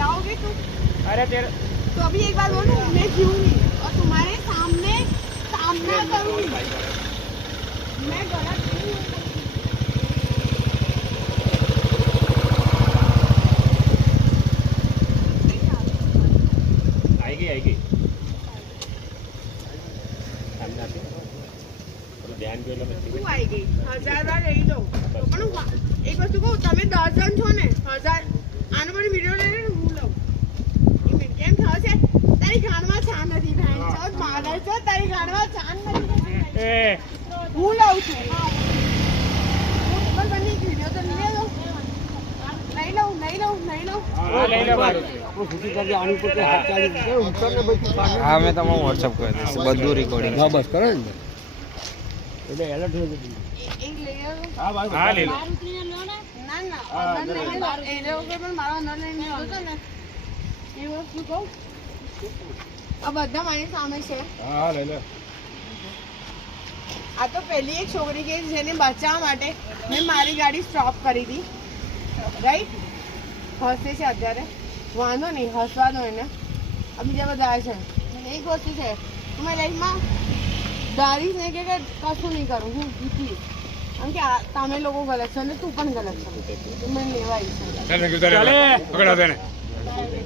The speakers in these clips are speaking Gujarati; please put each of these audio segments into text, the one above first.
जाओगे तुम? अरे तेरे तो अभी एक बात बोलूं, मैं जीऊंगी और तुम्हारे सामने सामना करूंगी। मैं गलत नहीं हूँ। आएगी ध्यान जो તું આવી ગઈ 1000 વાર રહી દઉં તો પણ એક વસ્તુ કહું, તમે 10 જણ છો ને 1000 આનો પણ વિડિયો લઈને હું લઉં કેમ થશે? તારી ગાનમાં છાન નથી ભાઈ, ચૌદ માગર છો, તારી ગાનમાં છાન નથી એ હું લઉં છું. હા હું પણ બની વિડિયો તો લઈ લઉં લઈ લો હા લઈ લો મારું હા મેં તમને વોટ્સઅપ કરી દઈશ બધું રેકોર્ડિંગ. હા બસ કરો ને એટલે એલર્ટ થઈ જતી. એક લઈ લો. હા લઈ લો. ના અંદર લઈ લો. એ લોકો પણ મારો અંદર લઈને આવતો ને એ વસ્તુ કહું, આ બધા મારી સામે છે. હા લઈ લો. આ તો પહેલી એક છોકરી કે જેને બચાવવા માટે મેં મારી ગાડી સ્ટોપ કરી હતી, રાઈટ? હસે છે અત્યારે, વાંધો નહીં, હસવા દો એને. આ બીજા બધા છે. એક વસ્તુ છે, તું મારી લાઈફમાં ધારીશ ને કે કશું નહીં કરું, હું જીતીશ. કારણ કે તમે લોકો ગલત છો ને તું પણ ગલત છો. મને લેવા આવી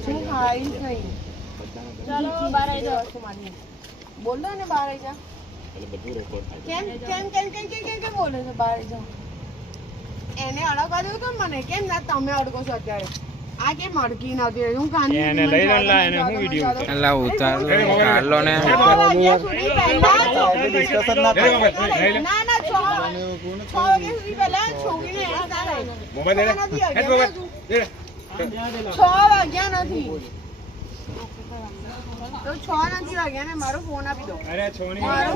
હું હારીશ નહીં. ચાલો બહાર આવી જાઓ. બોલો ને બહાર આવી જા. કેમ બોલે છે બહાર આવી જાઓ? એને અડકવા દઉં તો મને કેમ ના તમે અડકો છો અત્યારે? આ કેમ અડકી નથી રહી? હું કાંદી એને લઈ લો લા, એને હું વિડિયો એલા ઉતાર હાલો ને ના 6 વાગ્યા સુધી પહેલા છોકરીને મોબાઈલ દે 6 વાગ્યા નથી તો 6 નથી વાગ્યા ને. મારો ફોન આપી દો. અરે છોની મારો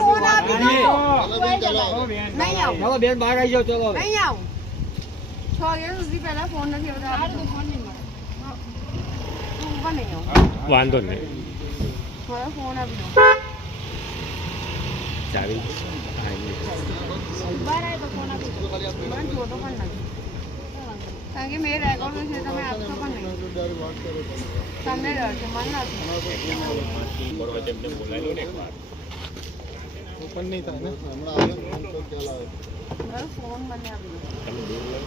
ફોન આપી દો. નહીં આવું બેન બહાર આવી જાઓ. ચલો નહીં આવું. 6 વાગ્યા સુધી પહેલા ફોન નથી આવતા. ફોન નહીં મળે. તું પણ નહીં આવું. વાંધો નહીં. મારો ફોન આપી દો. ચાવી બહાર આવે તો ફોન આપી દો. મને જોતો પણ નથી કારણ કે મેં રેકોર્ડ છે, તમે આપશો પણ નહીં. તમને ડર છે, મને નથી. બોલાવી લો ને એકવાર. ઓપન નહીં થાય ને હમણાં આવે મારો ફોન મને આપી દો. તમે દૂર લો.